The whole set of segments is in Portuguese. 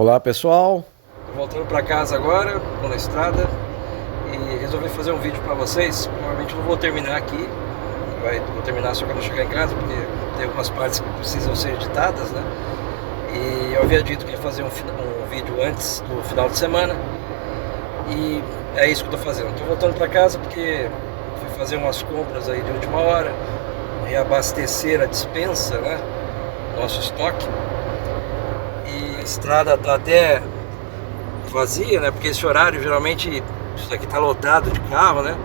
Olá pessoal, Tô voltando para casa agora, tô na estrada e resolvi fazer um vídeo para vocês. Provavelmente não vou terminar aqui, vou terminar só quando eu chegar em casa, porque tem algumas partes que precisam ser editadas, né? E eu havia dito que ia fazer um vídeo antes do final de semana e é isso que eu tô fazendo. Tô voltando para casa porque fui fazer umas compras aí de última hora, reabastecer a despensa, né? Nosso estoque. E a estrada tá até vazia, né? Porque esse horário geralmente isso aqui tá lotado de carro, né?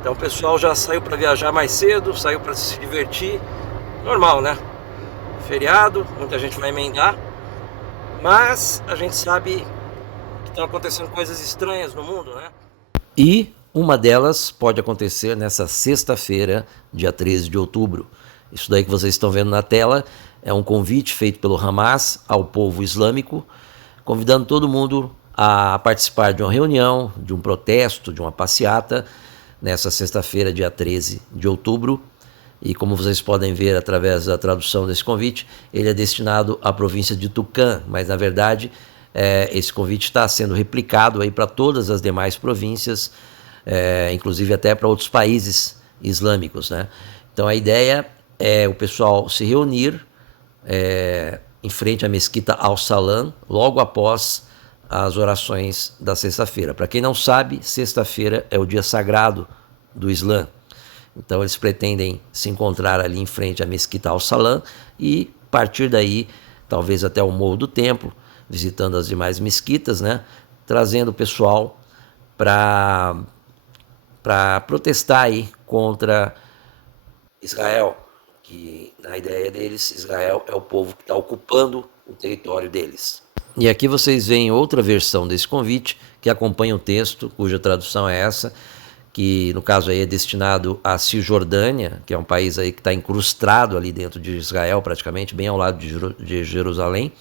Então o pessoal já saiu para viajar mais cedo, saiu para se divertir. Normal, né? Feriado, muita gente vai emendar, mas a gente sabe que estão acontecendo coisas estranhas no mundo, né? e uma delas pode acontecer nessa sexta-feira, dia 13 de outubro. Isso daí que vocês estão vendo na tela é um convite feito pelo Hamas ao povo islâmico, convidando todo mundo a participar de uma reunião, de um protesto, de uma passeata, nessa sexta-feira, dia 13 de outubro. E como vocês podem ver através da tradução desse convite, ele é destinado à província de Tucán, mas na verdade esse convite está sendo replicado aí para todas as demais províncias, inclusive até para outros países islâmicos, né? Então a ideia é o pessoal se reunir em frente à mesquita Al-Salam, logo após as orações da sexta-feira. Para quem não sabe, sexta-feira é o dia sagrado do Islã. Então eles pretendem se encontrar ali em frente à mesquita Al-Salam e partir daí, talvez até o Morro do Templo, visitando as demais mesquitas, né? Trazendo o pessoal para protestar aí contra Israel, que na ideia deles, Israel é o povo que está ocupando o território deles. E aqui vocês veem outra versão desse convite, que acompanha o texto, cuja tradução é essa, que no caso aí é destinado à Cisjordânia, que é um país aí que está incrustado ali dentro de Israel, praticamente, bem ao lado de Jerusalém.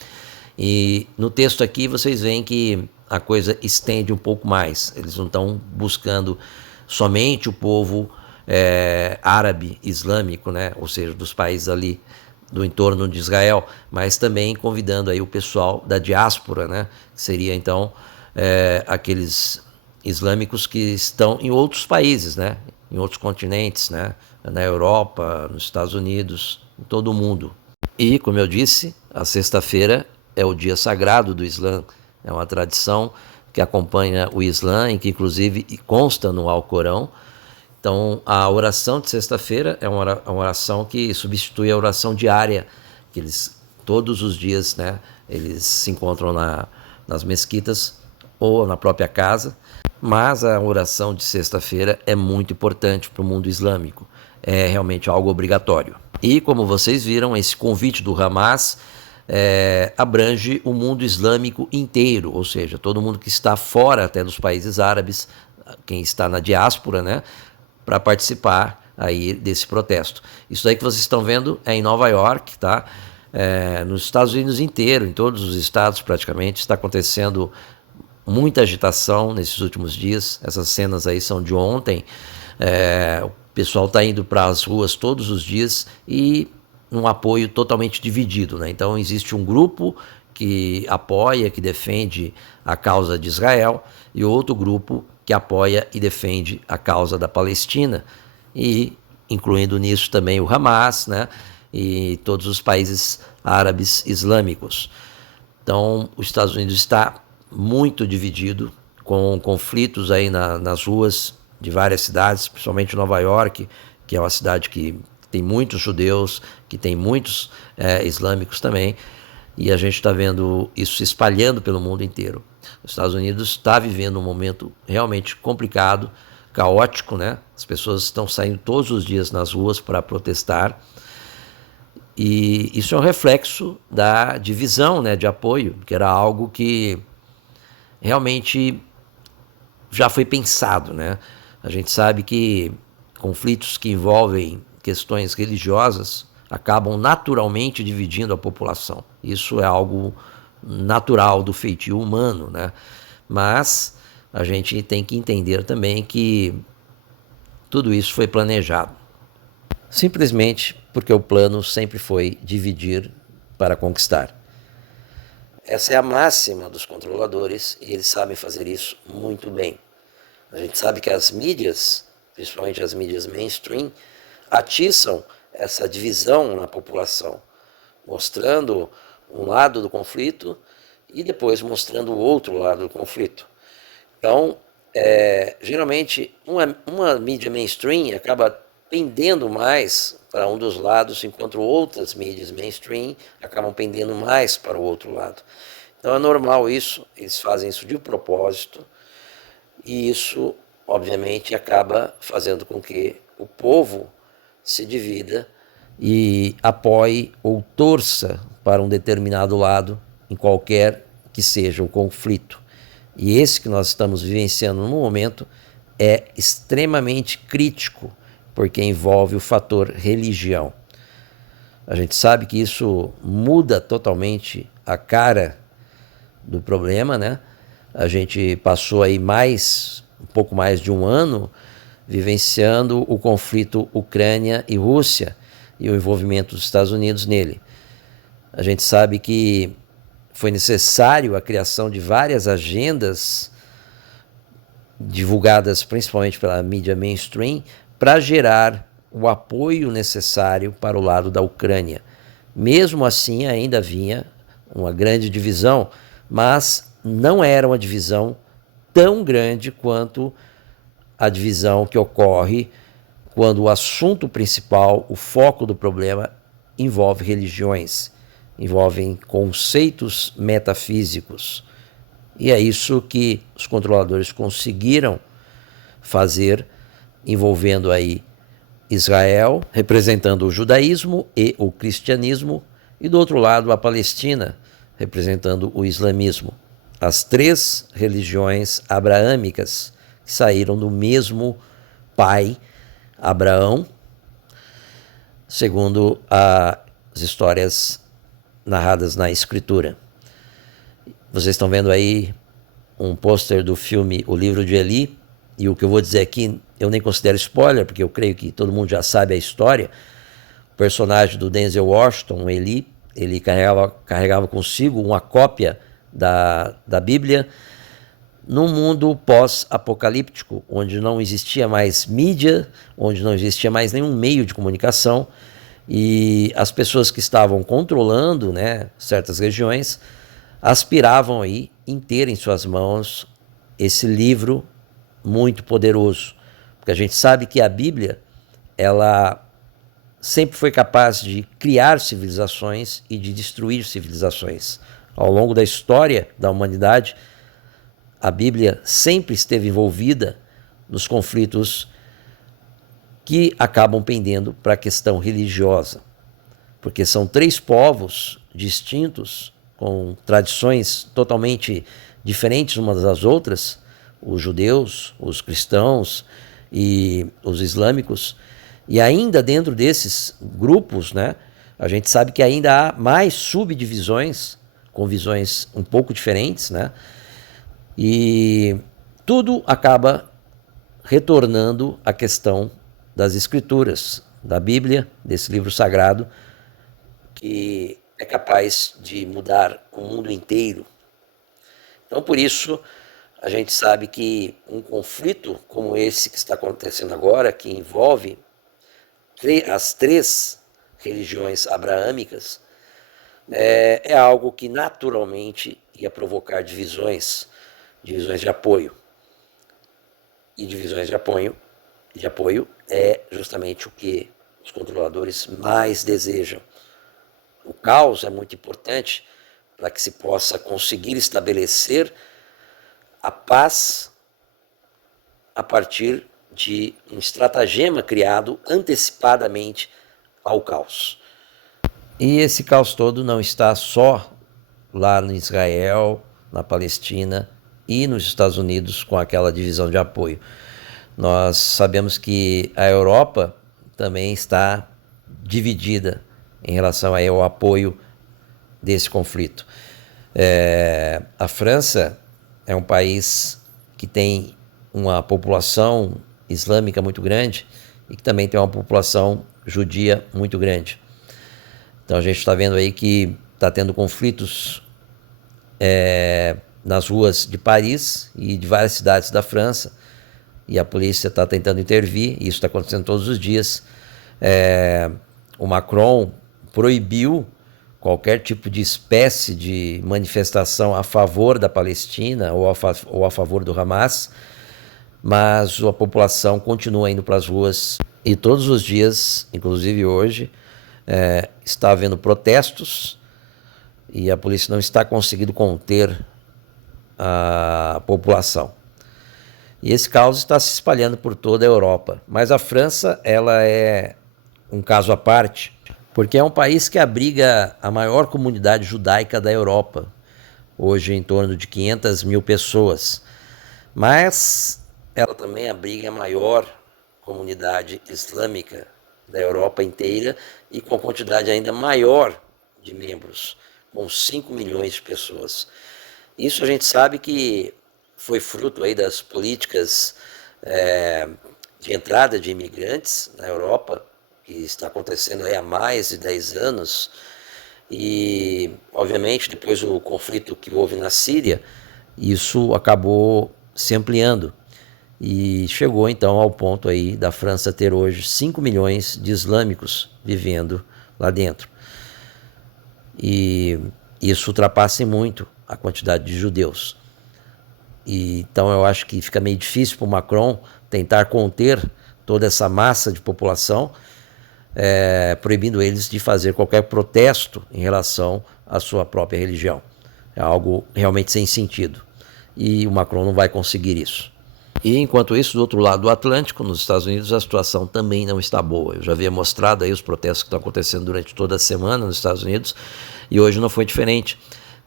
E no texto aqui vocês veem que a coisa estende um pouco mais. Eles não estão buscando somente o povo árabe islâmico, né? Ou seja, dos países ali do entorno de Israel, mas também convidando aí o pessoal da diáspora, né? Que seria então aqueles islâmicos que estão em outros países, né? Em outros continentes, né? Na Europa, nos Estados Unidos, em todo o mundo. E, como eu disse, a sexta-feira é o dia sagrado do Islã. É uma tradição que acompanha o Islã e que inclusive consta no Alcorão. Então, a oração de sexta-feira é uma oração que substitui a oração diária, que eles todos os dias, né, eles se encontram nas mesquitas ou na própria casa, mas a oração de sexta-feira é muito importante para o mundo islâmico, é realmente algo obrigatório. E como vocês viram, esse convite do Hamas abrange o mundo islâmico inteiro, ou seja, todo mundo que está fora até dos países árabes, quem está na diáspora, né, para participar aí desse protesto. Isso aí que vocês estão vendo é em Nova York, tá? Nos Estados Unidos inteiro, em todos os estados praticamente, está acontecendo muita agitação nesses últimos dias. Essas cenas aí são de ontem. O pessoal está indo para as ruas todos os dias e um apoio totalmente dividido, né? Então existe um grupo que apoia, que defende a causa de Israel e outro grupo que apoia e defende a causa da Palestina, e incluindo nisso também o Hamas, né? E todos os países árabes islâmicos. Então, os Estados Unidos está muito dividido, com conflitos aí nas ruas de várias cidades, principalmente Nova York, que é uma cidade que tem muitos judeus, que tem muitos islâmicos também, e a gente está vendo isso se espalhando pelo mundo inteiro. Os Estados Unidos está vivendo um momento realmente complicado, caótico, né? As pessoas estão saindo todos os dias nas ruas para protestar, e isso é um reflexo da divisão, né, de apoio, que era algo que realmente já foi pensado, né? A gente sabe que conflitos que envolvem questões religiosas acabam naturalmente dividindo a população. Isso é algo natural do feitio humano, né? Mas a gente tem que entender também que tudo isso foi planejado. Simplesmente porque o plano sempre foi dividir para conquistar. Essa é a máxima dos controladores e eles sabem fazer isso muito bem. A gente sabe que as mídias, principalmente as mídias mainstream, atiçam essa divisão na população, mostrando um lado do conflito e depois mostrando o outro lado do conflito. Então, geralmente, uma mídia mainstream acaba pendendo mais para um dos lados, enquanto outras mídias mainstream acabam pendendo mais para o outro lado. Então é normal isso, eles fazem isso de propósito, e isso, obviamente, acaba fazendo com que o povo se divida e apoie ou torça para um determinado lado, em qualquer que seja o conflito. E esse que nós estamos vivenciando no momento é extremamente crítico, porque envolve o fator religião. A gente sabe que isso muda totalmente a cara do problema, né? A gente passou aí um pouco mais de um ano vivenciando o conflito Ucrânia e Rússia e o envolvimento dos Estados Unidos nele. A gente sabe que foi necessário a criação de várias agendas divulgadas principalmente pela mídia mainstream para gerar o apoio necessário para o lado da Ucrânia. Mesmo assim, ainda vinha uma grande divisão, mas não era uma divisão tão grande quanto a divisão que ocorre quando o assunto principal, o foco do problema, envolve religiões, envolvem conceitos metafísicos. E é isso que os controladores conseguiram fazer, envolvendo aí Israel, representando o judaísmo e o cristianismo, e do outro lado a Palestina, representando o islamismo. As três religiões abraâmicas que saíram do mesmo pai, Abraão, segundo as histórias narradas na Escritura. Vocês estão vendo aí um pôster do filme O Livro de Eli, e o que eu vou dizer aqui eu nem considero spoiler, porque eu creio que todo mundo já sabe a história. O personagem do Denzel Washington, Eli, ele carregava consigo uma cópia da Bíblia num mundo pós-apocalíptico, onde não existia mais mídia, onde não existia mais nenhum meio de comunicação, e as pessoas que estavam controlando, né, certas regiões aspiravam aí em ter em suas mãos esse livro muito poderoso, porque a gente sabe que a Bíblia, ela sempre foi capaz de criar civilizações e de destruir civilizações. Ao longo da história da humanidade, a Bíblia sempre esteve envolvida nos conflitos que acabam pendendo para a questão religiosa, porque são três povos distintos, com tradições totalmente diferentes umas das outras, os judeus, os cristãos e os islâmicos, e ainda dentro desses grupos, né, a gente sabe que ainda há mais subdivisões, com visões um pouco diferentes, né, e tudo acaba retornando à questão das Escrituras, da Bíblia, desse livro sagrado, que é capaz de mudar o mundo inteiro. Então, por isso, a gente sabe que um conflito como esse que está acontecendo agora, que envolve as três religiões abraâmicas, é algo que naturalmente ia provocar divisões de apoio. E divisões de apoio é justamente o que os controladores mais desejam. O caos é muito importante para que se possa conseguir estabelecer a paz a partir de um estratagema criado antecipadamente ao caos. E esse caos todo não está só lá no Israel, na Palestina e nos Estados Unidos com aquela divisão de apoio. Nós sabemos que a Europa também está dividida em relação ao apoio desse conflito. A França é um país que tem uma população islâmica muito grande e que também tem uma população judia muito grande. Então a gente está vendo aí que está tendo conflitos nas ruas de Paris e de várias cidades da França, e a polícia está tentando intervir, e isso está acontecendo todos os dias. O Macron proibiu qualquer tipo de espécie de manifestação a favor da Palestina ou a favor do Hamas, mas a população continua indo para as ruas e todos os dias, inclusive hoje, está havendo protestos e a polícia não está conseguindo conter a população. E esse caos está se espalhando por toda a Europa. Mas a França, ela é um caso à parte, porque é um país que abriga a maior comunidade judaica da Europa, hoje em torno de 500 mil pessoas. Mas ela também abriga a maior comunidade islâmica da Europa inteira e com quantidade ainda maior de membros, com 5 milhões de pessoas. Isso a gente sabe que foi fruto aí das políticas de entrada de imigrantes na Europa, que está acontecendo aí há mais de 10 anos, e obviamente depois do conflito que houve na Síria, isso acabou se ampliando e chegou então ao ponto aí da França ter hoje 5 milhões de islâmicos vivendo lá dentro. E isso ultrapassa muito a quantidade de judeus. E, então eu acho que fica meio difícil para o Macron tentar conter toda essa massa de população, proibindo eles de fazer qualquer protesto em relação à sua própria religião. É algo realmente sem sentido. E o Macron não vai conseguir isso. E enquanto isso, do outro lado do Atlântico, nos Estados Unidos, a situação também não está boa. Eu já havia mostrado aí os protestos que estão acontecendo durante toda a semana nos Estados Unidos, e hoje não foi diferente,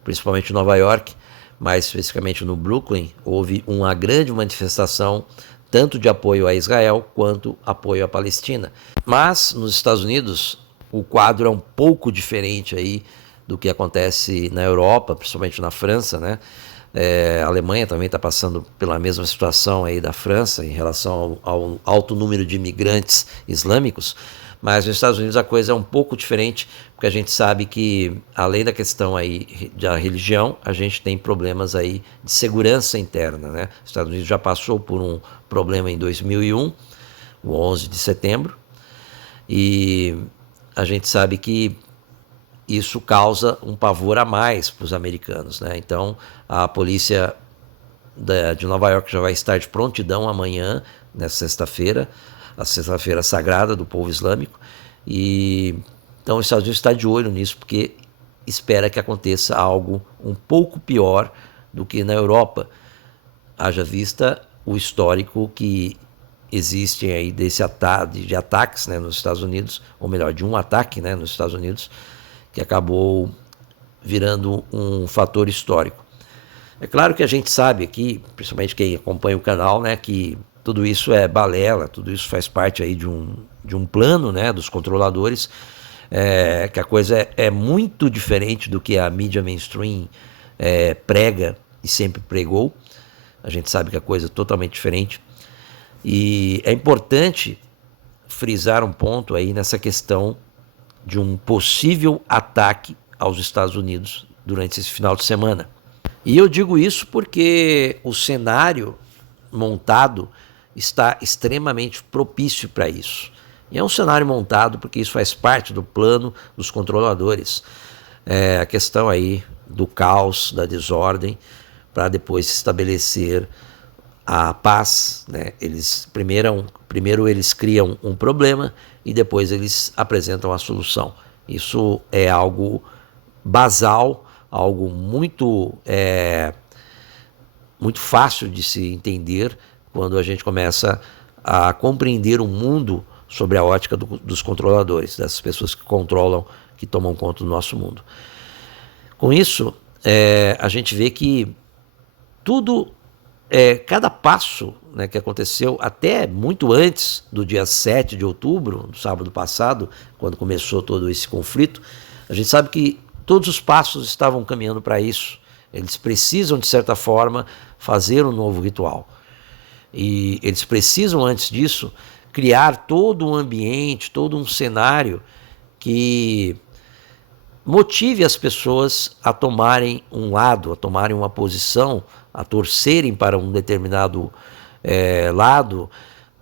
principalmente em Nova York, mais especificamente no Brooklyn, houve uma grande manifestação, tanto de apoio a Israel quanto apoio à Palestina. Mas nos Estados Unidos, o quadro é um pouco diferente aí do que acontece na Europa, principalmente na França, né? A Alemanha também está passando pela mesma situação aí da França em relação ao alto número de imigrantes islâmicos, mas nos Estados Unidos a coisa é um pouco diferente, porque a gente sabe que, além da questão aí da religião, a gente tem problemas aí de segurança interna, né? Os Estados Unidos já passou por um problema em 2001, o 11 de setembro, e a gente sabe que isso causa um pavor a mais para os americanos, né? Então, a polícia de Nova York já vai estar de prontidão amanhã, nessa sexta-feira, a sexta-feira sagrada do povo islâmico, e então os Estados Unidos está de olho nisso, porque espera que aconteça algo um pouco pior do que na Europa, haja vista o histórico que existe aí de ataques, né, nos Estados Unidos, ou melhor, de um ataque, né, nos Estados Unidos, que acabou virando um fator histórico. É claro que a gente sabe aqui, principalmente quem acompanha o canal, né, que tudo isso é balela, tudo isso faz parte aí de um plano, né, dos controladores, que a coisa é muito diferente do que a mídia mainstream prega e sempre pregou. A gente sabe que a coisa é totalmente diferente. E é importante frisar um ponto aí nessa questão de um possível ataque aos Estados Unidos durante esse final de semana. E eu digo isso porque o cenário montado está extremamente propício para isso. E é um cenário montado porque isso faz parte do plano dos controladores. A questão aí do caos, da desordem, para depois se estabelecer a paz, né? Primeiro eles criam um problema e depois eles apresentam a solução. Isso é algo basal, algo muito fácil de se entender quando a gente começa a compreender o mundo sobre a ótica dos controladores, das pessoas que controlam, que tomam conta do nosso mundo. Com isso, a gente vê que tudo, cada passo, né, que aconteceu até muito antes do dia 7 de outubro, no sábado passado, quando começou todo esse conflito, a gente sabe que todos os passos estavam caminhando para isso. Eles precisam, de certa forma, fazer um novo ritual. E eles precisam, antes disso, criar todo um ambiente, todo um cenário que motive as pessoas a tomarem um lado, a tomarem uma posição, a torcerem para um determinado lado,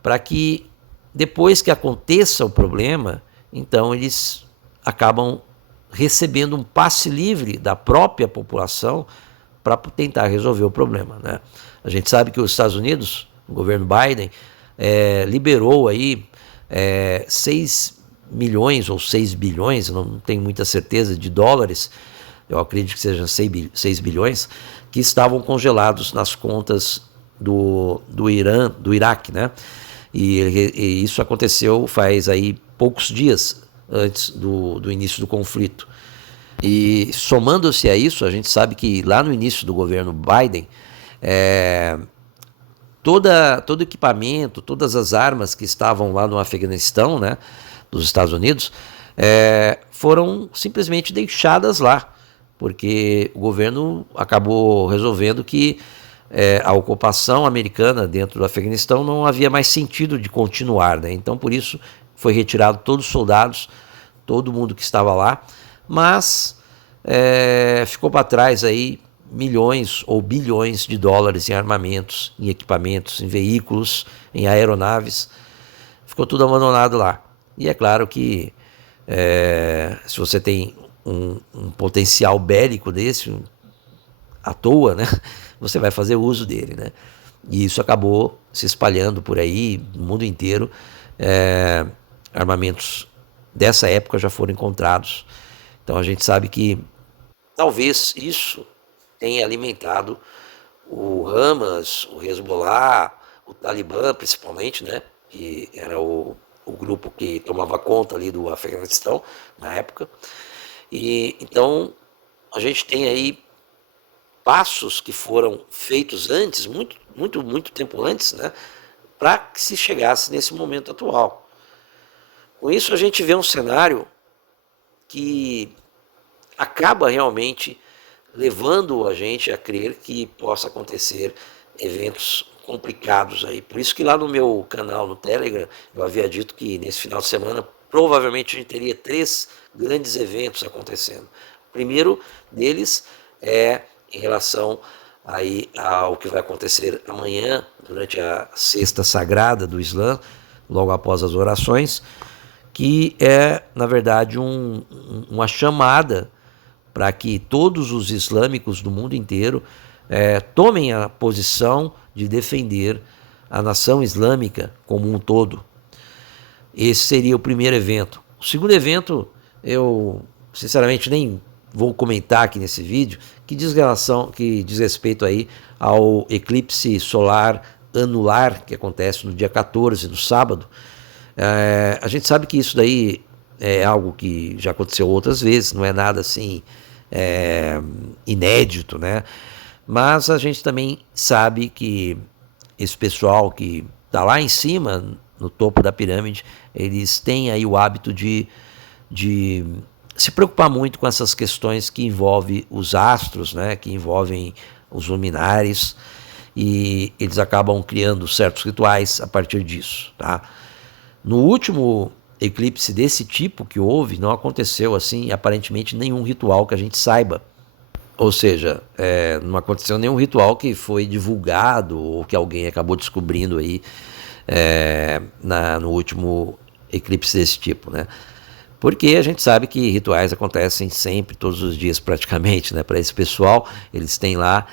para que depois que aconteça o problema, então eles acabam recebendo um passe livre da própria população para tentar resolver o problema, né? A gente sabe que os Estados Unidos, o governo Biden, liberou aí 6 milhões ou 6 bilhões, não tenho muita certeza, de dólares, eu acredito que sejam 6 bilhões, que estavam congelados nas contas do Iraque, né? E isso aconteceu faz aí poucos dias antes do início do conflito. E somando-se a isso, a gente sabe que lá no início do governo Biden, todo equipamento, todas as armas que estavam lá no Afeganistão, né, dos Estados Unidos, foram simplesmente deixadas lá, porque o governo acabou resolvendo que a ocupação americana dentro do Afeganistão não havia mais sentido de continuar, né? Então, por isso, foi retirado todos os soldados, todo mundo que estava lá, mas ficou para trás aí milhões ou bilhões de dólares em armamentos, em equipamentos, em veículos, em aeronaves. Ficou tudo abandonado lá. E é claro que se você tem um potencial bélico desse, à toa, né, você vai fazer uso dele, né? E isso acabou se espalhando por aí, no mundo inteiro. Armamentos dessa época já foram encontrados. Então a gente sabe que talvez isso tenha alimentado o Hamas, o Hezbollah, o Talibã principalmente, né? Que era o grupo que tomava conta ali do Afeganistão na época. E então a gente tem aí passos que foram feitos antes, muito tempo antes, né, para que se chegasse nesse momento atual. Com isso a gente vê um cenário que acaba realmente levando a gente a crer que possa acontecer eventos complicados aí. Por isso que lá no meu canal no Telegram eu havia dito que nesse final de semana provavelmente a gente teria 3 grandes eventos acontecendo. O primeiro deles é em relação aí ao que vai acontecer amanhã, durante a sexta sagrada do Islã, logo após as orações, que é, na verdade, uma chamada para que todos os islâmicos do mundo inteiro tomem a posição de defender a nação islâmica como um todo. Esse seria o primeiro evento. O segundo evento, eu sinceramente nem vou comentar aqui nesse vídeo, que diz respeito aí ao eclipse solar anular que acontece no dia 14, no sábado. A gente sabe que isso daí é algo que já aconteceu outras vezes, não é nada assim inédito, né? Mas a gente também sabe que esse pessoal que está lá em cima, no topo da pirâmide, eles têm aí o hábito de se preocupar muito com essas questões que envolvem os astros, né, que envolvem os luminares, e eles acabam criando certos rituais a partir disso, tá? No último eclipse desse tipo que houve, não aconteceu assim, aparentemente, nenhum ritual que a gente saiba. Ou seja, não aconteceu nenhum ritual que foi divulgado ou que alguém acabou descobrindo aí no último eclipse desse tipo, né? Porque a gente sabe que rituais acontecem sempre, todos os dias praticamente, né? Para esse pessoal, eles têm lá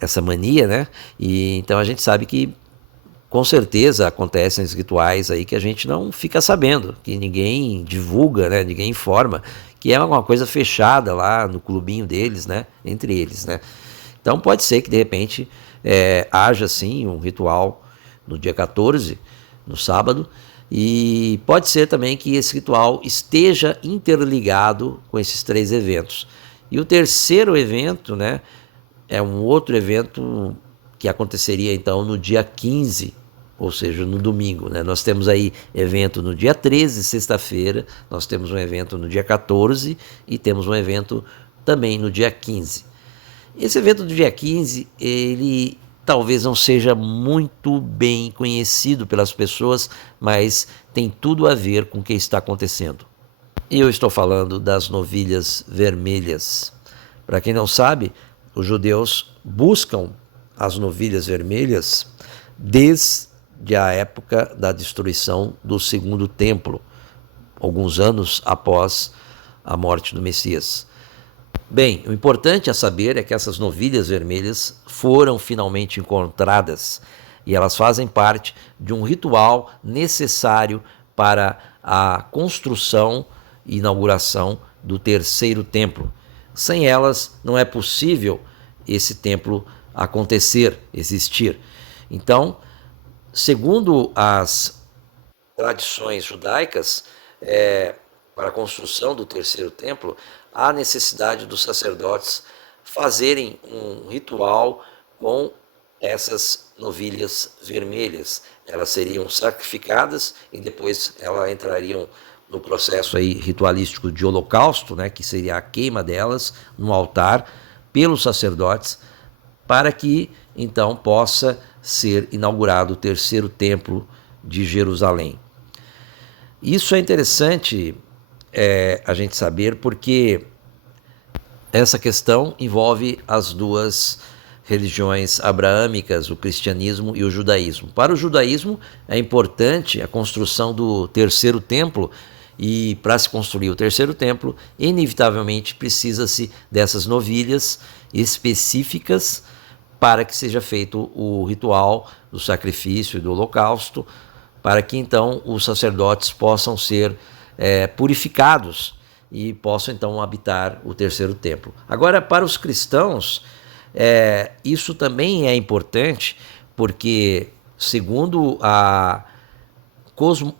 essa mania, né? E então a gente sabe que com certeza acontecem os rituais aí que a gente não fica sabendo, que ninguém divulga, né? Ninguém informa, que é uma coisa fechada lá no clubinho deles, né? Entre eles, né? Então pode ser que de repente haja sim um ritual no dia 14, no sábado, e pode ser também que esse ritual esteja interligado com esses 3 eventos. E o terceiro evento, né, é um outro evento que aconteceria então no dia 15, ou seja, no domingo, né? Nós temos aí evento no dia 13, sexta-feira, nós temos um evento no dia 14 e temos um evento também no dia 15. Esse evento do dia 15, ele talvez não seja muito bem conhecido pelas pessoas, mas tem tudo a ver com o que está acontecendo. E eu estou falando das novilhas vermelhas. Para quem não sabe, os judeus buscam as novilhas vermelhas desde a época da destruição do segundo templo, alguns anos após a morte do Messias. Bem, o importante a saber é que essas novilhas vermelhas foram finalmente encontradas e elas fazem parte de um ritual necessário para a construção e inauguração do terceiro templo. Sem elas não é possível esse templo acontecer, existir. Então, segundo as tradições judaicas, para a construção do terceiro templo, há necessidade dos sacerdotes fazerem um ritual com essas novilhas vermelhas. Elas seriam sacrificadas e depois elas entrariam no processo aí ritualístico de holocausto, né, que seria a queima delas no altar pelos sacerdotes, para que então possa ser inaugurado o terceiro templo de Jerusalém. Isso é interessante a gente saber, porque essa questão envolve as duas religiões abraâmicas, o cristianismo e o judaísmo. Para o judaísmo é importante a construção do terceiro templo, e para se construir o terceiro templo, inevitavelmente precisa-se dessas novilhas específicas para que seja feito o ritual do sacrifício e do holocausto, para que então os sacerdotes possam ser purificados e possam então habitar o terceiro templo. Agora, para os cristãos, isso também é importante, porque segundo a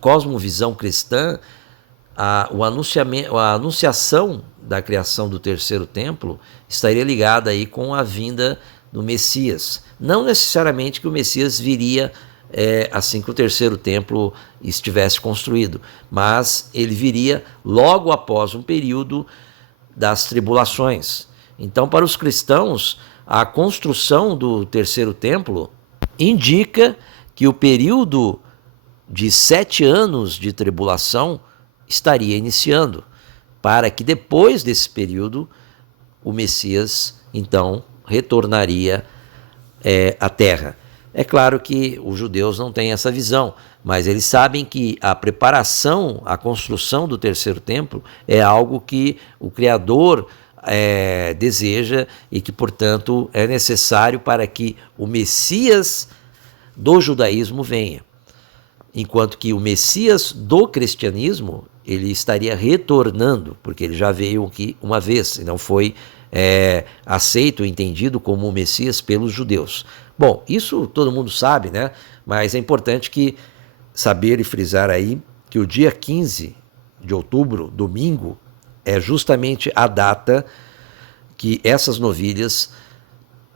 cosmovisão cristã, a anunciação da criação do terceiro templo estaria ligada aí com a vinda do Messias. Não necessariamente que o Messias viria assim que o terceiro templo estivesse construído, mas ele viria logo após um período das tribulações. Então, para os cristãos, a construção do terceiro templo indica que o período de 7 anos de tribulação estaria iniciando, para que depois desse período o Messias então retornaria à terra. É claro que os judeus não têm essa visão, mas eles sabem que a preparação, a construção do terceiro templo é algo que o Criador deseja e que, portanto, é necessário para que o Messias do judaísmo venha. Enquanto que o Messias do cristianismo, ele estaria retornando, porque ele já veio aqui uma vez e não foi aceito e entendido como o Messias pelos judeus. Bom, isso todo mundo sabe, né? Mas é importante que saber e frisar aí que o dia 15 de outubro, domingo, é justamente a data que essas novilhas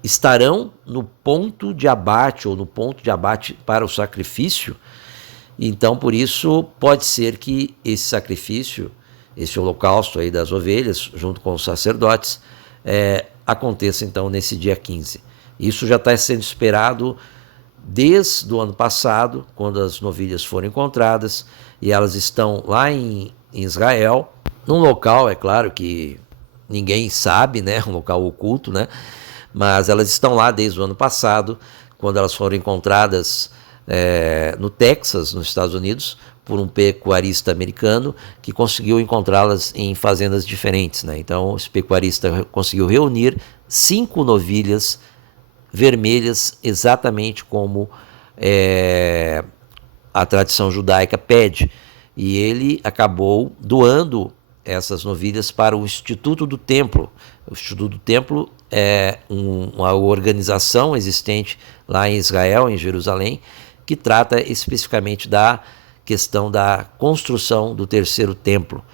estarão no ponto de abate, ou no ponto de abate para o sacrifício. Então, por isso, pode ser que esse sacrifício, esse holocausto aí das ovelhas, junto com os sacerdotes, aconteça então nesse dia 15. Isso já está sendo esperado desde o ano passado, quando as novilhas foram encontradas, e elas estão lá em Israel, num local, é claro que ninguém sabe, né, um local oculto, né, mas elas estão lá desde o ano passado, quando elas foram encontradas no Texas, nos Estados Unidos, por um pecuarista americano que conseguiu encontrá-las em fazendas diferentes, né? Então, esse pecuarista conseguiu reunir 5 novilhas vermelhas, exatamente como a tradição judaica pede. E ele acabou doando essas novilhas para o Instituto do Templo. O Instituto do Templo é uma organização existente lá em Israel, em Jerusalém, que trata especificamente da questão da construção do terceiro templo.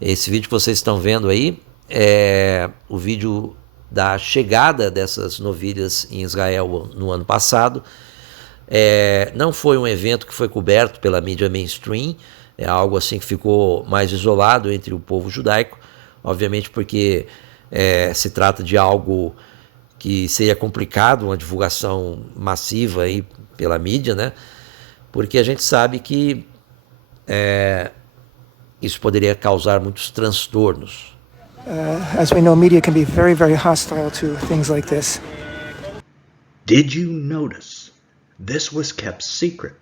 Esse vídeo que vocês estão vendo aí é o vídeo da chegada dessas novilhas em Israel no ano passado. Não foi um evento que foi coberto pela mídia mainstream, é algo assim que ficou mais isolado entre o povo judaico, obviamente porque se trata de algo que seria complicado, uma divulgação massiva aí pela mídia, né? Porque a gente sabe que isso poderia causar muitos transtornos. As we know, media can be very, very hostile to things like this. Did you notice this was kept secret?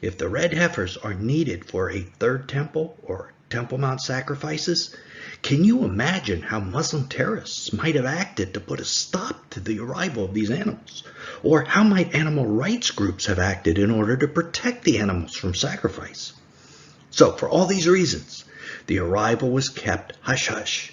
If the red heifers are needed for a third temple or Temple Mount sacrifices, can you imagine how Muslim terrorists might have acted to put a stop to the arrival of these animals? Or how might animal rights groups have acted in order to protect the animals from sacrifice? So, for all these reasons, the arrival was kept hush-hush.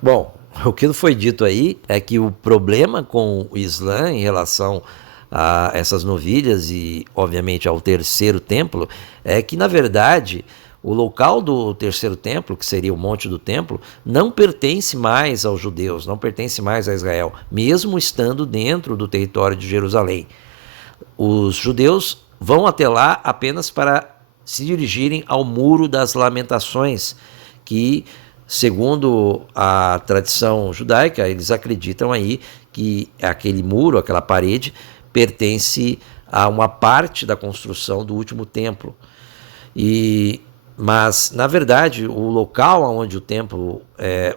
Bom, o que foi dito aí é que o problema com o Islã em relação a essas novilhas e, obviamente, ao terceiro templo é que, na verdade, o local do terceiro templo, que seria o Monte do Templo, não pertence mais aos judeus, não pertence mais a Israel, mesmo estando dentro do território de Jerusalém. Os judeus vão até lá apenas para se dirigirem ao Muro das Lamentações, que, segundo a tradição judaica, eles acreditam aí que aquele muro, aquela parede, pertence a uma parte da construção do último templo. Mas, na verdade, o local onde o templo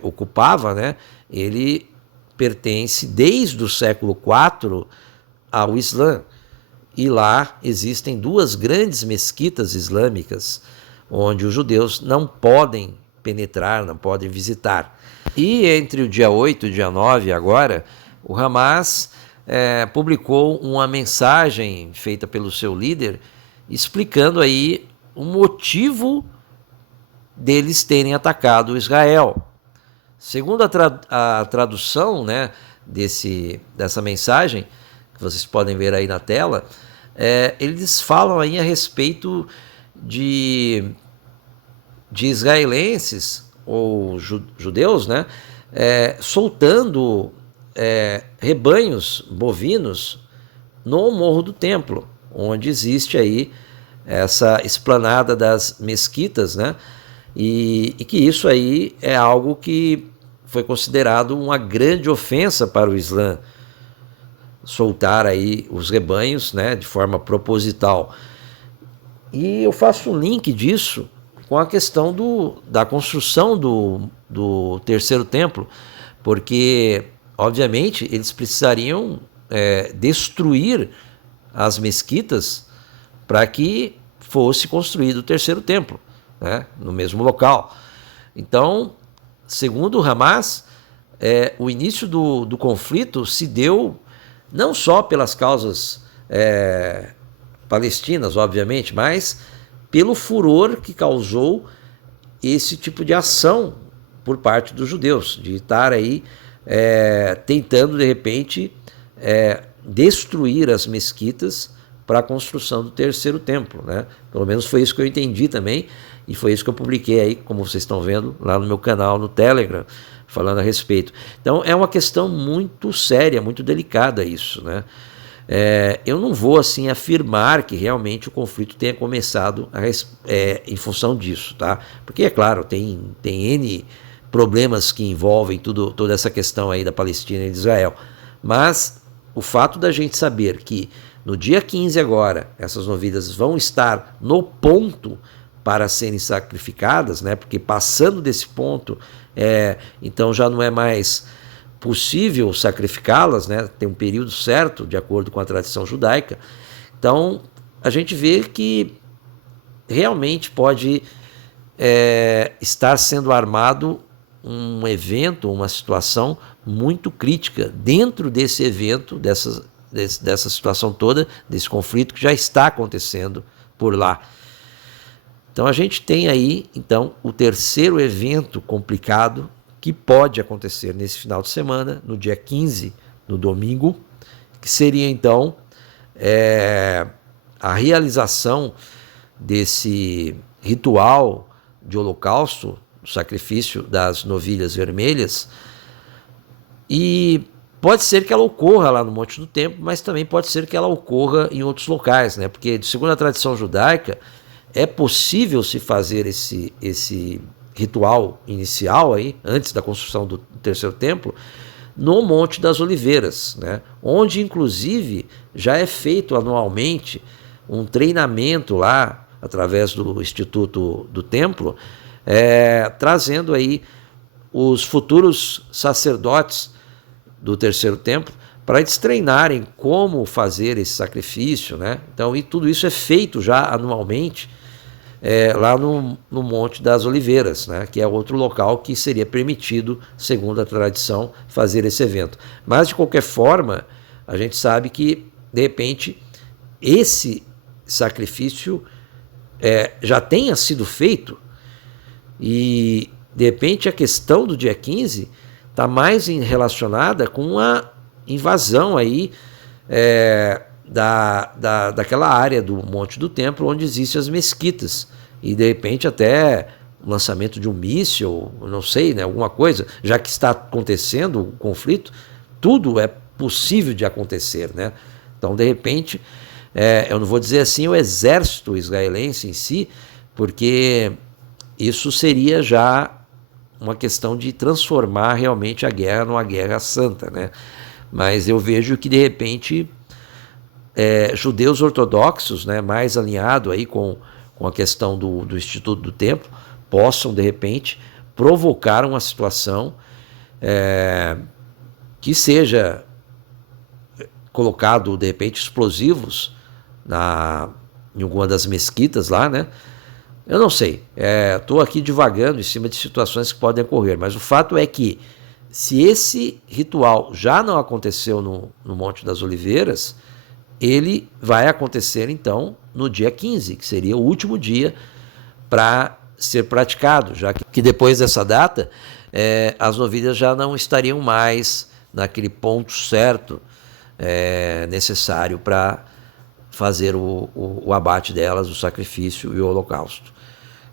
ocupava, né, ele pertence desde o século IV ao Islã. E lá existem duas grandes mesquitas islâmicas, onde os judeus não podem penetrar, não podem visitar. E entre o dia 8 e o dia 9 agora, o Hamas publicou uma mensagem feita pelo seu líder, explicando aí o motivo deles terem atacado Israel. Segundo a tradução, né, dessa mensagem, que vocês podem ver aí na tela, eles falam aí a respeito de israelenses ou judeus, né, soltando rebanhos bovinos no Morro do Templo, onde existe aí essa esplanada das mesquitas, né, e que isso aí é algo que foi considerado uma grande ofensa para o Islã, soltar aí os rebanhos, né, de forma proposital. E eu faço um link disso com a questão da construção do terceiro templo, porque, obviamente, eles precisariam destruir as mesquitas para que fosse construído o terceiro templo, né, no mesmo local. Então, segundo o Hamas, o início do conflito se deu não só pelas causas palestinas, obviamente, mas pelo furor que causou esse tipo de ação por parte dos judeus, de estar aí tentando, de repente, destruir as mesquitas para a construção do terceiro templo, né? Pelo menos foi isso que eu entendi também, e foi isso que eu publiquei aí, como vocês estão vendo, lá no meu canal, no Telegram, falando a respeito. Então, é uma questão muito séria, muito delicada isso, né? Eu não vou, assim, afirmar que realmente o conflito tenha começado em função disso, tá? Porque, é claro, tem N problemas que envolvem toda essa questão aí da Palestina e de Israel. Mas o fato da gente saber que no dia 15 agora, essas novilhas vão estar no ponto para serem sacrificadas, né? Porque passando desse ponto, então já não é mais possível sacrificá-las, né? Tem um período certo, de acordo com a tradição judaica. Então, a gente vê que realmente pode estar sendo armado um evento, uma situação muito crítica dentro desse evento, dessa situação toda, desse conflito que já está acontecendo por lá. Então a gente tem aí, então, o terceiro evento complicado que pode acontecer nesse final de semana, no dia 15, no domingo, que seria então a realização desse ritual de holocausto, o sacrifício das novilhas vermelhas, e pode ser que ela ocorra lá no Monte do Templo, mas também pode ser que ela ocorra em outros locais, né? Porque, segundo a tradição judaica, é possível se fazer esse ritual inicial aí, antes da construção do terceiro templo, no Monte das Oliveiras, né? Onde, inclusive, já é feito anualmente um treinamento lá, através do Instituto do Templo, trazendo aí os futuros sacerdotes do terceiro templo para eles treinarem como fazer esse sacrifício, né? Então, e tudo isso é feito já anualmente lá no Monte das Oliveiras, né? Que é outro local que seria permitido, segundo a tradição, fazer esse evento. Mas, de qualquer forma, a gente sabe que, de repente, esse sacrifício já tenha sido feito e, de repente, a questão do dia 15 está mais relacionada com a invasão aí daquela área do Monte do Templo onde existem as mesquitas e de repente até o lançamento de um míssil, não sei, né, alguma coisa, já que está acontecendo o conflito, tudo é possível de acontecer, né? Então, de repente, eu não vou dizer assim o exército israelense em si, porque isso seria já uma questão de transformar realmente a guerra numa guerra santa, né? Mas eu vejo que, de repente, judeus ortodoxos, né, mais alinhados aí com a questão do Instituto do Templo, possam, de repente, provocar uma situação que seja colocado, de repente, explosivos em alguma das mesquitas lá, né? Eu não sei, estou aqui divagando em cima de situações que podem ocorrer, mas o fato é que se esse ritual já não aconteceu no Monte das Oliveiras, ele vai acontecer então no dia 15, que seria o último dia para ser praticado, já que depois dessa data as novilhas já não estariam mais naquele ponto certo necessário para fazer o abate delas, o sacrifício e o holocausto.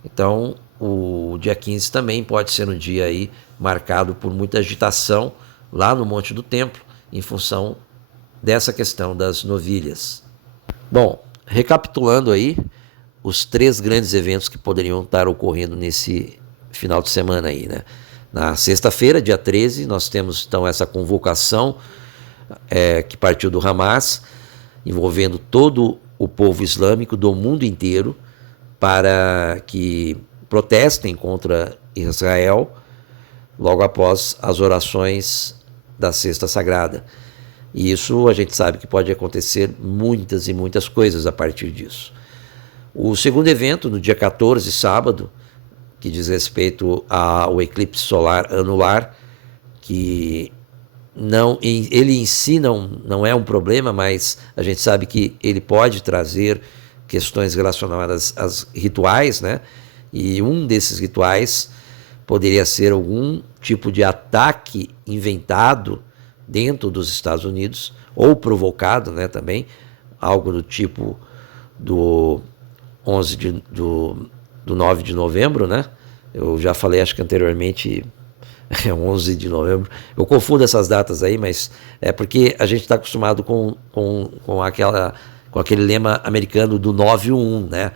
Então, o dia 15 também pode ser um dia aí marcado por muita agitação lá no Monte do Templo, em função dessa questão das novilhas. Bom, recapitulando aí, os 3 grandes eventos que poderiam estar ocorrendo nesse final de semana aí, né? Na sexta-feira, dia 13, nós temos então essa convocação que partiu do Hamas, envolvendo todo o povo islâmico do mundo inteiro, para que protestem contra Israel logo após as orações da Sexta Sagrada. E isso a gente sabe que pode acontecer muitas e muitas coisas a partir disso. O segundo evento, no dia 14, sábado, que diz respeito ao eclipse solar anular, que ele em si não é um problema, mas a gente sabe que ele pode trazer questões relacionadas aos rituais, né? E um desses rituais poderia ser algum tipo de ataque inventado dentro dos Estados Unidos, ou provocado, né, também, algo do tipo do 9 de novembro, né? Eu já falei, acho que anteriormente, 11 de novembro. Eu confundo essas datas aí, mas é porque a gente está acostumado com aquele lema americano do 9-1, né?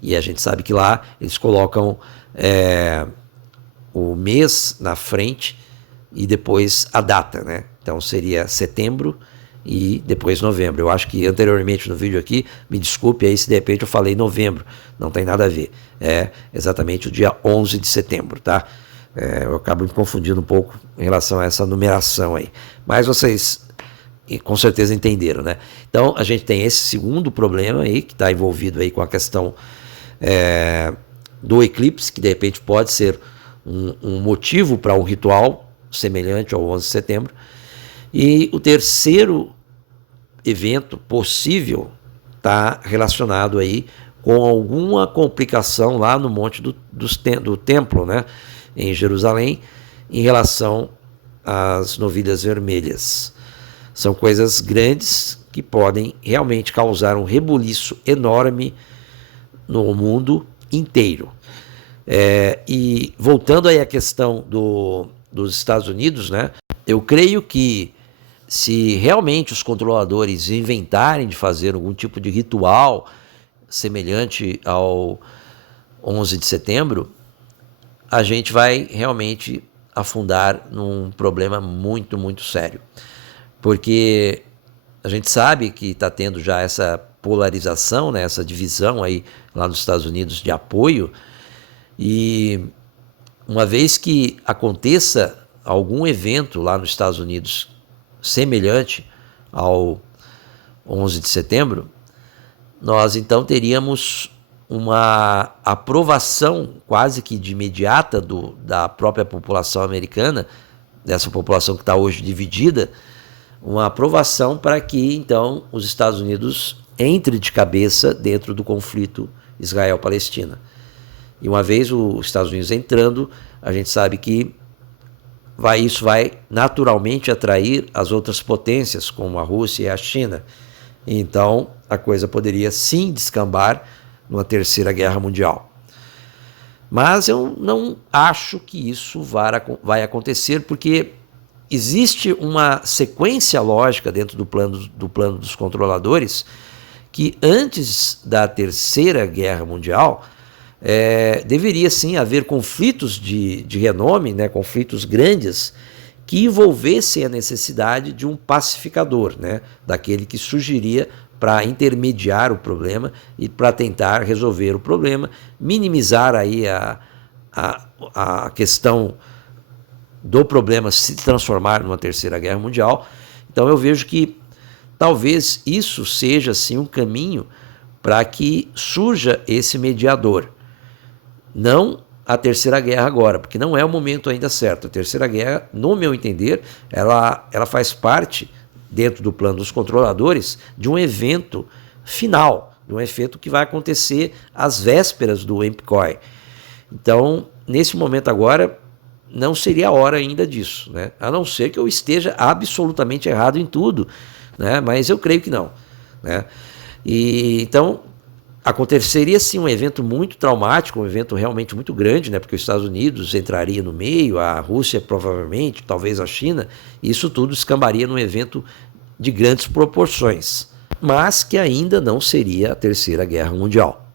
E a gente sabe que lá eles colocam o mês na frente e depois a data, né? Então seria setembro e depois novembro. Eu acho que anteriormente no vídeo aqui, me desculpe aí se de repente eu falei novembro, não tem nada a ver. É exatamente o dia 11 de setembro, tá? Eu acabo me confundindo um pouco em relação a essa numeração aí. Mas vocês com certeza entenderam, né? Então a gente tem esse segundo problema aí, que está envolvido aí com a questão do eclipse, que de repente pode ser um motivo para um ritual semelhante ao 11 de setembro. E o terceiro evento possível está relacionado aí com alguma complicação lá no Monte do Templo, né, em Jerusalém, em relação às novilhas vermelhas. São coisas grandes que podem realmente causar um rebuliço enorme no mundo inteiro. E voltando aí à questão dos Estados Unidos, né, eu creio que se realmente os controladores inventarem de fazer algum tipo de ritual semelhante ao 11 de setembro, a gente vai realmente afundar num problema muito, muito sério. Porque a gente sabe que está tendo já essa polarização, né, essa divisão aí lá nos Estados Unidos de apoio, e uma vez que aconteça algum evento lá nos Estados Unidos semelhante ao 11 de setembro, nós então teríamos uma aprovação quase que de imediata da própria população americana, dessa população que está hoje dividida, uma aprovação para que então os Estados Unidos entre de cabeça dentro do conflito Israel-Palestina. E uma vez os Estados Unidos entrando, a gente sabe que isso vai naturalmente atrair as outras potências, como a Rússia e a China. Então, a coisa poderia sim descambar numa terceira guerra mundial. Mas eu não acho que isso vai acontecer, porque existe uma sequência lógica dentro do plano dos controladores que antes da terceira guerra mundial deveria sim haver conflitos de renome, né, conflitos grandes, que envolvessem a necessidade de um pacificador, né, daquele que surgiria para intermediar o problema e para tentar resolver o problema, minimizar aí a questão do problema se transformar numa terceira guerra mundial. Então eu vejo que talvez isso seja sim um caminho para que surja esse mediador. Não a terceira guerra agora, porque não é o momento ainda certo. A terceira guerra, no meu entender, ela faz parte, dentro do plano dos controladores, de um evento final, de um evento que vai acontecer às vésperas do EMPCOI. Então, nesse momento agora, não seria a hora ainda disso, né? A não ser que eu esteja absolutamente errado em tudo, né? Mas eu creio que não, né? E então aconteceria sim um evento muito traumático, um evento realmente muito grande, né? Porque os Estados Unidos entraria no meio, a Rússia provavelmente, talvez a China, e isso tudo escambaria num evento de grandes proporções, mas que ainda não seria a terceira guerra mundial.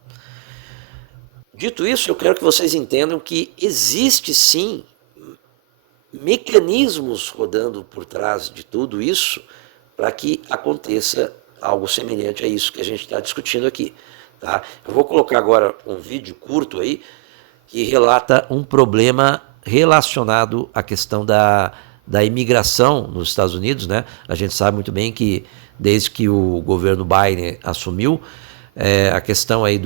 Dito isso, eu quero que vocês entendam que existe sim mecanismos rodando por trás de tudo isso para que aconteça algo semelhante a isso que a gente está discutindo aqui. Tá? Eu vou colocar agora um vídeo curto aí que relata um problema relacionado à questão da imigração nos Estados Unidos, né? A gente sabe muito bem que desde que o governo Biden assumiu, a questão aí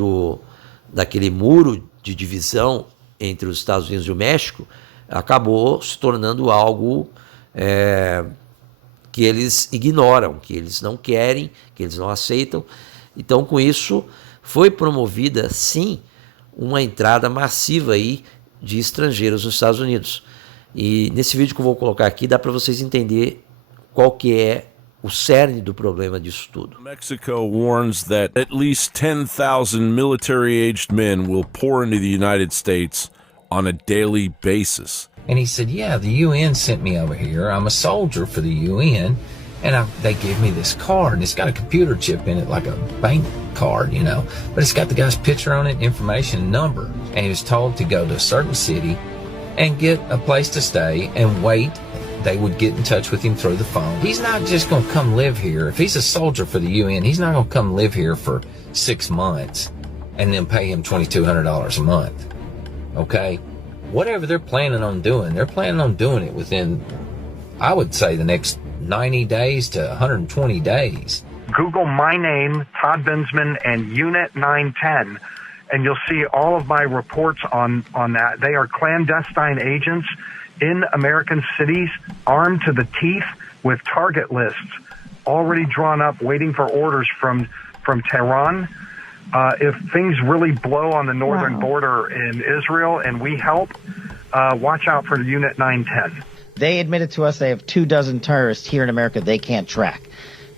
daquele muro de divisão entre os Estados Unidos e o México acabou se tornando algo que eles ignoram, que eles não querem, que eles não aceitam. Então, com isso, foi promovida, sim, uma entrada massiva aí de estrangeiros nos Estados Unidos. E nesse vídeo que eu vou colocar aqui, dá para vocês entenderem qual que é o cerne do problema disso tudo. Mexico warns that at least 10,000 military-aged men will pour into the United States on a daily basis. And he said, yeah, the UN sent me over here. I'm a soldier for the UN. And they gave me this card, and it's got a computer chip in it, like a bank card, you know. But it's got the guy's picture on it, information, number. And he was told to go to a certain city and get a place to stay and wait. They would get in touch with him through the phone. He's not just going to come live here. If he's a soldier for the UN, he's not going to come live here for 6 months and then pay him $2,200 a month. Okay? Whatever they're planning on doing it within, I would say, the next 90 days to 120 days. Google my name, Todd Bensman, and Unit 910, and you'll see all of my reports on that. They are clandestine agents in American cities, armed to the teeth with target lists already drawn up, waiting for orders from Tehran. If things really blow on the northern border in Israel and we help, watch out for Unit 910. They admitted to us they have 24 terrorists here in America they can't track.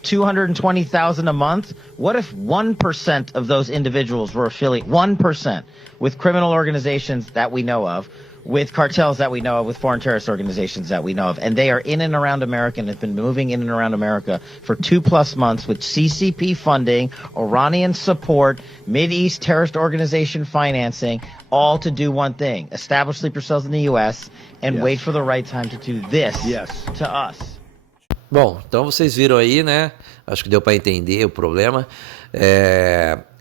220,000 a month? What if 1% of those individuals were affiliated, 1%, with criminal organizations that we know of, with cartels that we know of, with foreign terrorist organizations that we know of, and they are in and around America and have been moving in and around America for 2+ months with CCP funding, Iranian support, Mideast terrorist organization financing, all to do one thing: establish sleeper cells in the U.S. and wait for the right time to do this to us. Bom, então vocês viram aí, né? Acho que deu para entender o problema.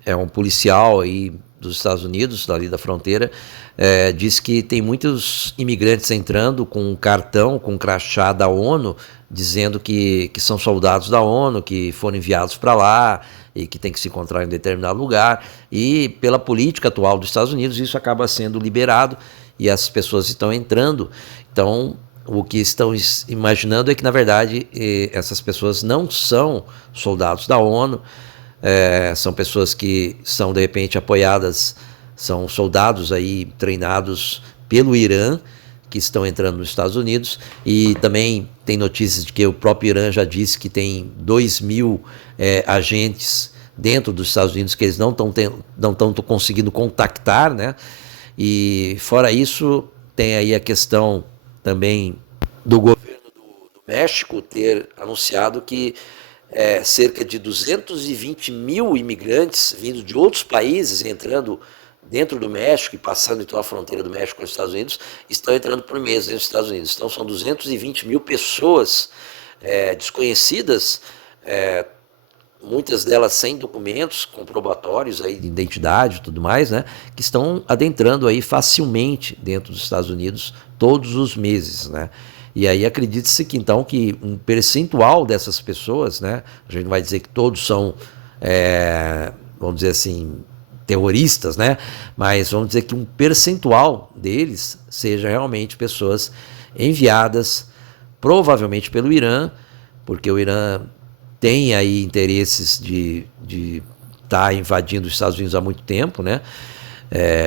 é um policial aí dos Estados Unidos, ali da fronteira, diz que tem muitos imigrantes entrando com um cartão, com um crachá da ONU, dizendo que são soldados da ONU, que foram enviados para lá e que tem que se encontrar em determinado lugar. E pela política atual dos Estados Unidos, isso acaba sendo liberado e as pessoas estão entrando. Então, o que estão imaginando é que, na verdade, essas pessoas não são soldados da ONU, são pessoas que são, de repente, apoiadas, são soldados aí treinados pelo Irã, que estão entrando nos Estados Unidos, e também tem notícias de que o próprio Irã já disse que tem 2.000 agentes dentro dos Estados Unidos que eles não estão conseguindo contactar, né? E fora isso, tem aí a questão também do governo do México ter anunciado que cerca de 220 mil imigrantes vindo de outros países entrando dentro do México e passando então a fronteira do México com os Estados Unidos, estão entrando por mês dentro dos Estados Unidos. Então são 220 mil pessoas desconhecidas, muitas delas sem documentos comprobatórios aí de identidade e tudo mais, né, que estão adentrando aí facilmente dentro dos Estados Unidos todos os meses, né. E aí acredita-se que então que um percentual dessas pessoas, né, a gente não vai dizer que todos são, vamos dizer assim, terroristas, né, mas vamos dizer que um percentual deles seja realmente pessoas enviadas provavelmente pelo Irã, porque o Irã tem aí interesses de estar invadindo os Estados Unidos há muito tempo, né?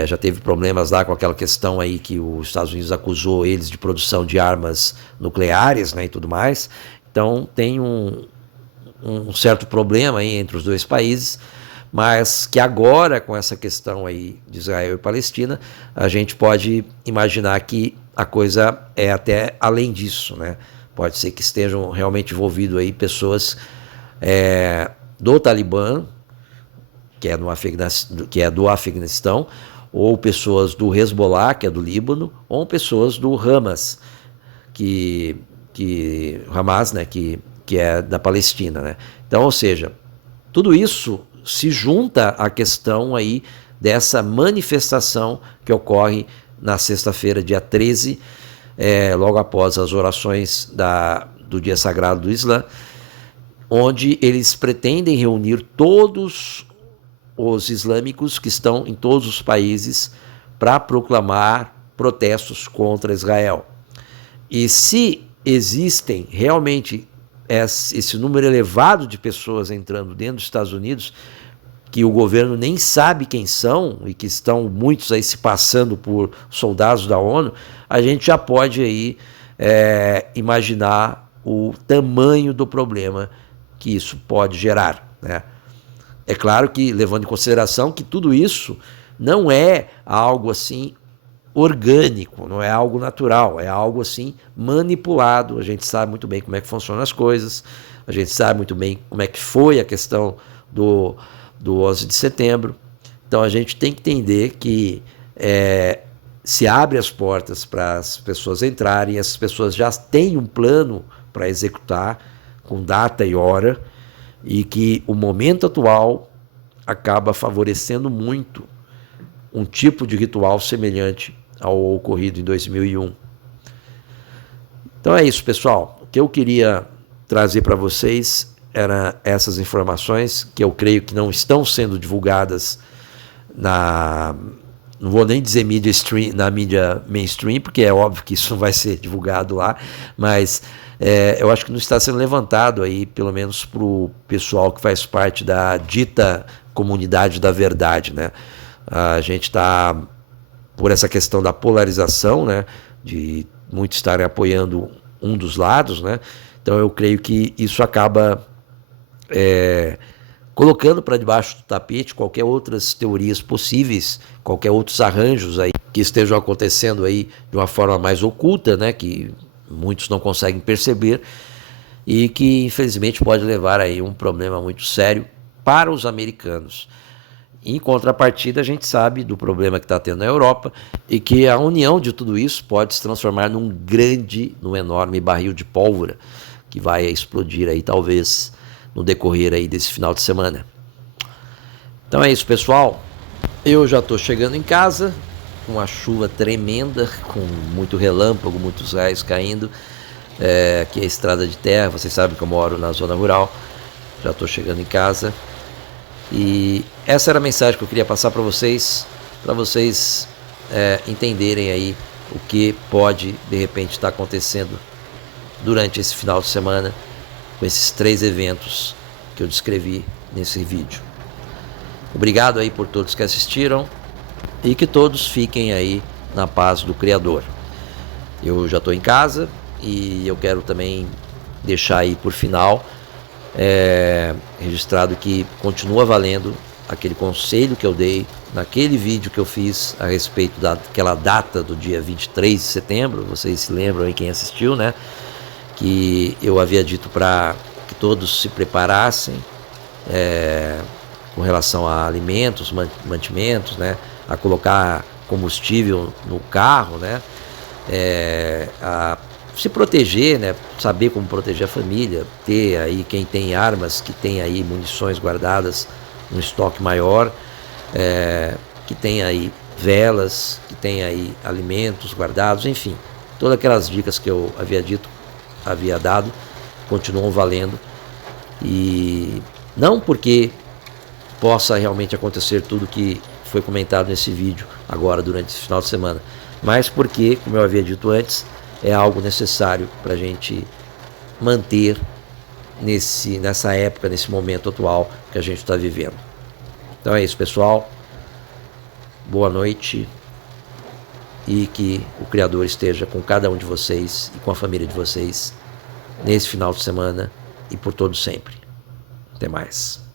Já teve problemas lá com aquela questão aí que os Estados Unidos acusou eles de produção de armas nucleares, né, e tudo mais. Então tem um certo problema aí entre os dois países, mas que agora, com essa questão aí de Israel e Palestina, a gente pode imaginar que a coisa é até além disso, né? Pode ser que estejam realmente envolvidos aí pessoas do Talibã, que é do Afeganistão, ou pessoas do Hezbollah, que é do Líbano, ou pessoas do Hamas, Hamas, né, que é da Palestina, né? Então, ou seja, tudo isso se junta à questão aí dessa manifestação que ocorre na sexta-feira, dia 13, logo após as orações do dia sagrado do Islã, onde eles pretendem reunir todos os islâmicos que estão em todos os países para proclamar protestos contra Israel. E se existem realmente esse número elevado de pessoas entrando dentro dos Estados Unidos, que o governo nem sabe quem são e que estão muitos aí se passando por soldados da ONU, a gente já pode aí imaginar o tamanho do problema que isso pode gerar, né? É claro que, levando em consideração que tudo isso não é algo assim orgânico, não é algo natural, é algo assim manipulado. A gente sabe muito bem como é que funcionam as coisas, a gente sabe muito bem como é que foi a questão do 11 de setembro. Então a gente tem que entender que se abre as portas para as pessoas entrarem, essas pessoas já têm um plano para executar, com data e hora, e que o momento atual acaba favorecendo muito um tipo de ritual semelhante ao ocorrido em 2001. Então é isso, pessoal. O que eu queria trazer para vocês eram essas informações que eu creio que não estão sendo divulgadas não vou nem dizer na mídia mainstream, porque é óbvio que isso não vai ser divulgado lá, mas eu acho que não está sendo levantado aí, pelo menos para o pessoal que faz parte da dita comunidade da verdade, né? A gente está por essa questão da polarização, né? De muitos estarem apoiando um dos lados, né? Então eu creio que isso acaba colocando para debaixo do tapete qualquer outras teorias possíveis, qualquer outros arranjos aí que estejam acontecendo aí de uma forma mais oculta, né? Que muitos não conseguem perceber e que infelizmente pode levar aí um problema muito sério para os americanos. Em contrapartida, a gente sabe do problema que está tendo na Europa e que a união de tudo isso pode se transformar num enorme barril de pólvora que vai explodir aí talvez no decorrer aí desse final de semana. Então é isso, pessoal. Eu já estou chegando em casa, com uma chuva tremenda, com muito relâmpago, muitos raios caindo. Aqui é a estrada de terra, vocês sabem que eu moro na zona rural. Já estou chegando em casa. E essa era a mensagem que eu queria passar para vocês entenderem aí o que pode de repente estar acontecendo durante esse final de semana com esses 3 eventos que eu descrevi nesse vídeo. Obrigado aí por todos que assistiram e que todos fiquem aí na paz do Criador. Eu já estou em casa e eu quero também deixar aí por final registrado que continua valendo aquele conselho que eu dei naquele vídeo que eu fiz a respeito daquela data do dia 23 de setembro, vocês se lembram aí quem assistiu, né? Que eu havia dito para que todos se preparassem com relação a alimentos, mantimentos, né? A colocar combustível no carro, né? A se proteger, né? Saber como proteger a família, ter aí quem tem armas, que tem aí munições guardadas um estoque maior, que tem aí velas, que tem aí alimentos guardados, enfim, todas aquelas dicas que eu havia dado continuam valendo, e não porque possa realmente acontecer tudo que foi comentado nesse vídeo agora durante esse final de semana, mas porque, como eu havia dito antes, é algo necessário para a gente manter nessa época, nesse momento atual que a gente está vivendo. Então é isso, pessoal. Boa noite e que o Criador esteja com cada um de vocês e com a família de vocês nesse final de semana e por todo sempre. Até mais.